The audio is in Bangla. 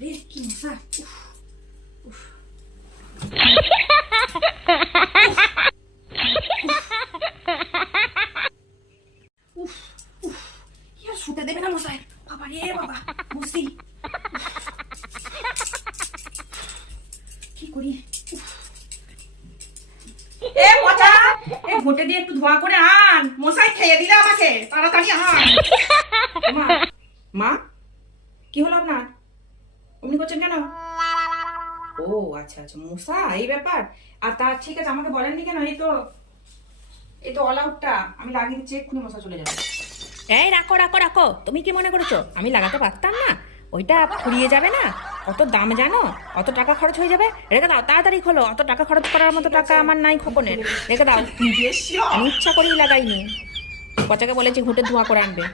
রে কি মশা! উফ, উফ, উফ, কি আর শুতে দেবে না মশাই! বাবা রে বাবা, বসি কি করি? এ পচা, এ ঘুঁটে দিয়ে একটু ধোয়া করে আন, মশাই খেয়ে দিলে আমাকে, তাড়াতাড়ি আন। মা, মা, কি হলো আপনার? অমনি করছেন কেন? ও আচ্ছা আচ্ছা, মশা এই ব্যাপার। আর তা ঠিক আছে, আমাকে বলেননি কেন? এই তো অল আউটটা আমি লাগিয়ে দিচ্ছি, এক্ষুনি মশা চলে যাবে। এই রাখো রাখো রাখো, তুমি কি মনে করেছো আমি লাগাতে পারতাম না? ওইটা ফুরিয়ে যাবে না? কত দাম জানো? অত টাকা খরচ হয়ে যাবে। রেখে দাও, তাড়াতাড়ি খোলো। অত টাকা খরচ করার মতো টাকা আমার নাই খোকনের। রেখে দাও, আমি ইচ্ছা করেই লাগাইনি। পচাকে বলেছি ঘুঁটে ধোঁয়া করে আনবে।